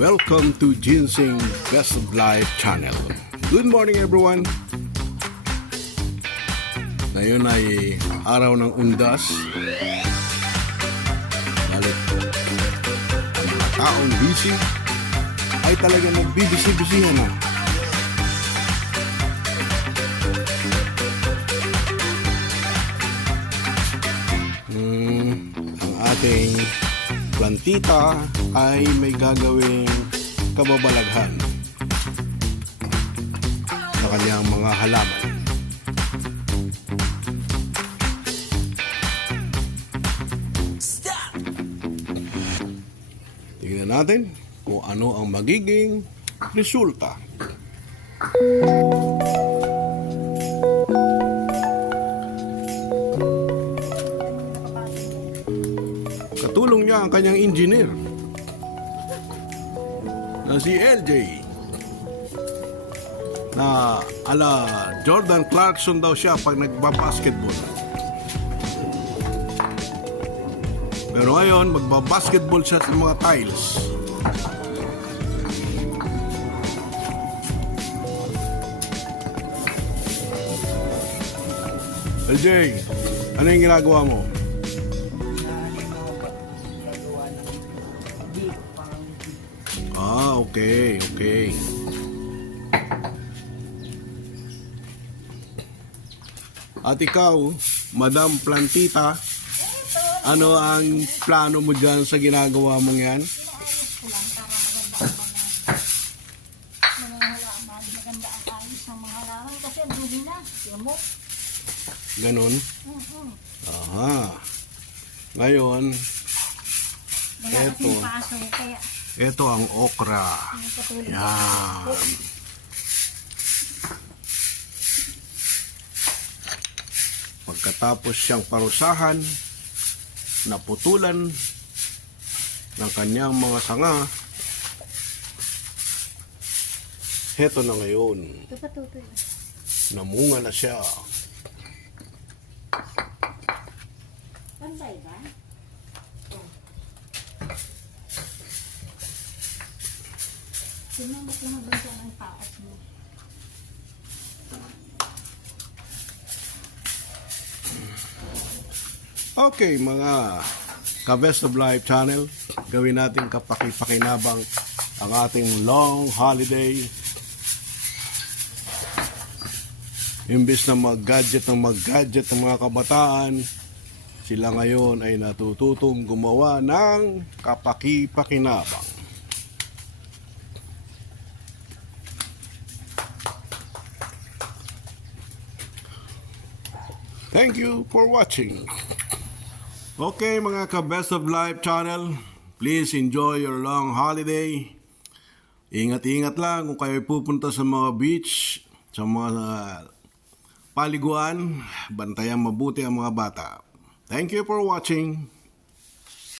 Welcome to Ginseng Best of Life channel. Good morning everyone. Ngayon ay araw ng undas. Lalo ang mga taong busy ay talagang nagbibisi-bisihan na. Ang ating plantita ay may gagawing kababalaghan sa kanyang mga halaman. Tingnan natin kung ano ang magiging resulta. Katulong niya ang kanyang engineer na si LJ na ala Jordan Clarkson daw siya pag nagbabasketball. Pero ngayon magbabasketball siya sa mga tiles. LJ, ano yung ginagawa mo? Okay. At ikaw, Madam Plantita, ano ang plano mo dyan sa ginagawa mong yan? Maganda ang ayos ng mga halaman kasi ang dumi na. Yamo. Ganon? Aha. Ngayon, Wala kasing paso kaya ito ang okra. katulad Yan. Pagkatapos siyang parusahan, naputulan ng kanyang mga sanga, heto na ngayon, ito patutoy. namunga na siya. Pantay ba? Sinabot na mabunta ng taas mo. Okay, mga ka-Best of Life channel, gawin natin kapaki-pakinabang ang ating long holiday. Imbis na mag-gadget ng mga kabataan, sila ngayon ay natututong gumawa ng kapaki-pakinabang. Thank you for watching. Okay, mga ka-Best of Life channel, please enjoy your long holiday. Ingat-ingat lang kung kayo pupunta sa mga beach, sa mga paliguan, bantayan mabuti ang mga bata. Thank you for watching.